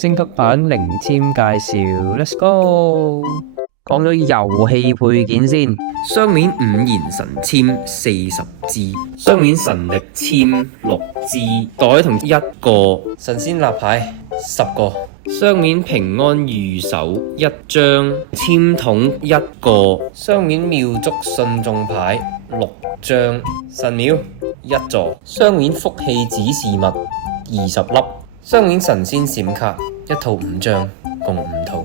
升級版零簽介紹 ，Let's go。講咗遊戲配件先，雙面5言神簽40支，雙面神力簽6支，袋同1個，神仙立牌10個，雙面平安御守1張，簽筒1個，雙面妙祝信眾牌6張，神廟1座，雙面福氣指示物20粒，雙面神仙閃卡1套5張，共5套。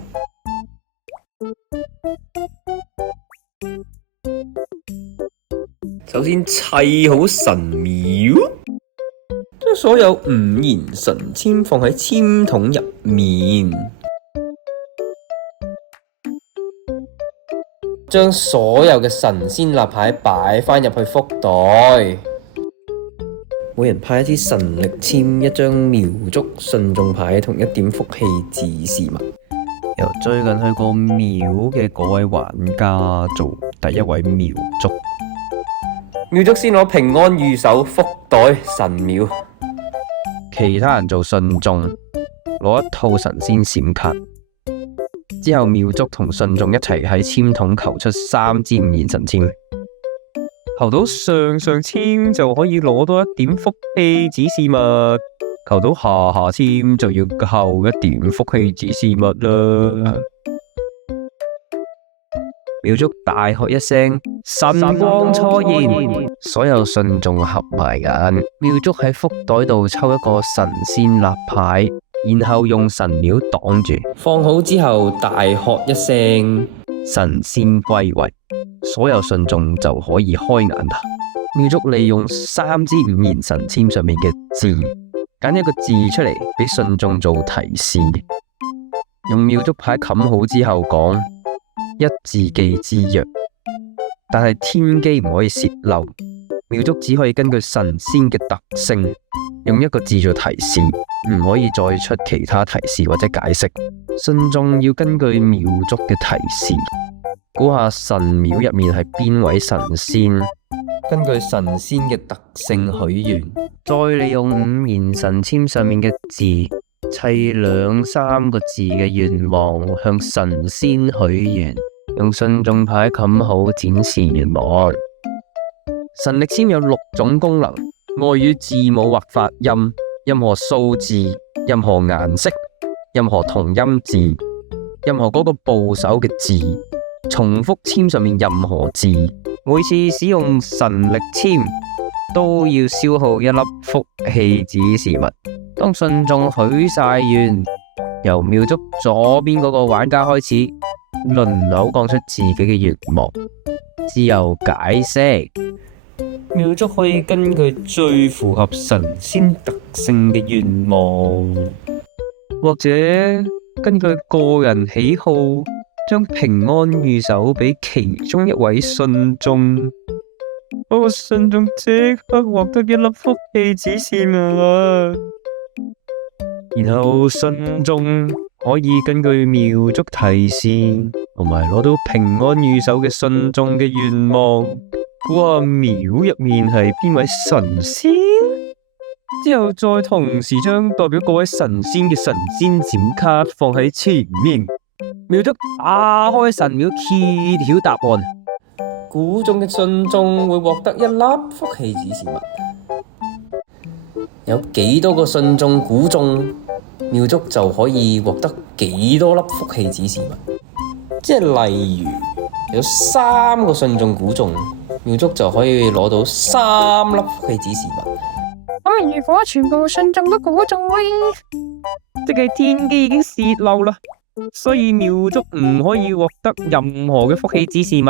首先砌好神廟，將所有5言神簽放喺簽筒入面，將所有嘅神仙立牌擺返入去福袋，每人派一支神力簽、1張妙祝信眾牌同1點福氣指示物，由最近去過廟嘅嗰位玩家做第一位妙祝。妙祝先攞平安御守福袋神廟，其他人做信眾攞1套神仙閃卡，之後妙祝同信眾一齊喺簽筒求出3支5言神簽，求到上簽就可以攞多1點福氣指示物，求到下簽就要扣1點福氣指示物啦。妙祝大喝一聲，神光初現，所有信眾合埋眼。妙祝喺福袋度抽一個神仙立牌，然後用神廟擋住。放好之後，大喝一聲，神仙歸位，所有信眾就可以開眼啦。妙祝利用3支5言神簽上面嘅字，揀一個字出嚟俾信眾做提示，用妙祝牌冚好之後講一字記之曰，但係天機唔可以洩漏，妙祝只可以根據神仙嘅特性，用1個字做提示，唔可以再出其他提示或者解釋。信眾要根據妙祝嘅提示，估下神廟入面係邊位神仙，根據神仙嘅特性許願，再利用5言神簽上面嘅字，砌2、3個字嘅願望向神仙許願，用信眾牌冚好展示願望。神力簽有6種功能，外語字母或發音，任何數字，任何顏色，任何同音字，任何嗰個部首嘅字，重複簽上面任何字。每次使用神力簽都要消耗1粒福氣指示物。當信眾許晒願，由妙祝左邊嗰個玩家開始，輪流講出自己嘅願望，自由解釋。妙祝可以根據最符合神仙特性嘅願望，或者根據個人喜好，將平安御守俾其中一位信眾。嗰個信眾即刻獲得1粒福氣指示物。然後信眾可以根據妙祝提示同埋攞到平安御守嘅信眾嘅願望，估下廟入面係邊位神仙，之後再同時將代表各位神仙嘅神仙閃卡放喺前面。妙祝打開神廟揭曉答案，估中嘅信眾會獲得1粒福氣指示物。有幾多個信眾估中，妙祝就可以獲得幾多粒福氣指示物。即係例如有3個信眾估中，妙祝就可以攞到3粒福氣指示物。如果全部信眾都估中呢，即係天機已經洩漏啦，所以妙祝唔可以獲得任何嘅福氣指示物。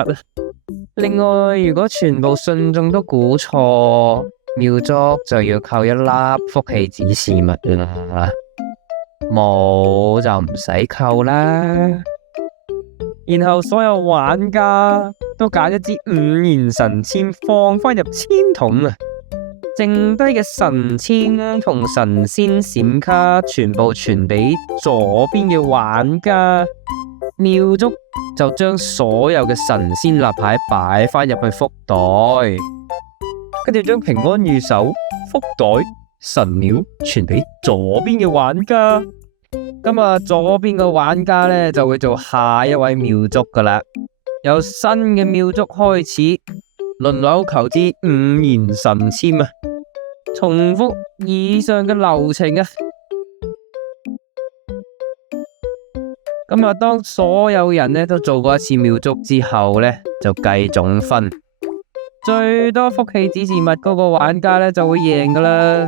另外，如果全部信眾都估錯，妙祝就要扣1粒福氣指示物啦。冇就唔使扣啦。然後所有玩家都揀1支5言神簽放返入簽筒啊，剩低嘅神簽同神仙閃卡全部傳俾左邊嘅玩家。妙祝就將所有嘅神仙立牌擺返入去福袋，跟住將平安御守、福袋、神廟傳俾左邊嘅玩家。咁啊，左邊嘅玩家呢，就會做下一位廟祝噶啦。由新嘅廟祝開始，輪流求支五言神籤啊，重複以上嘅流程啊。咁啊，當所有人呢都做過一次廟祝之後呢，就計總分，最多福氣指示物嗰個玩家呢就會贏噶啦。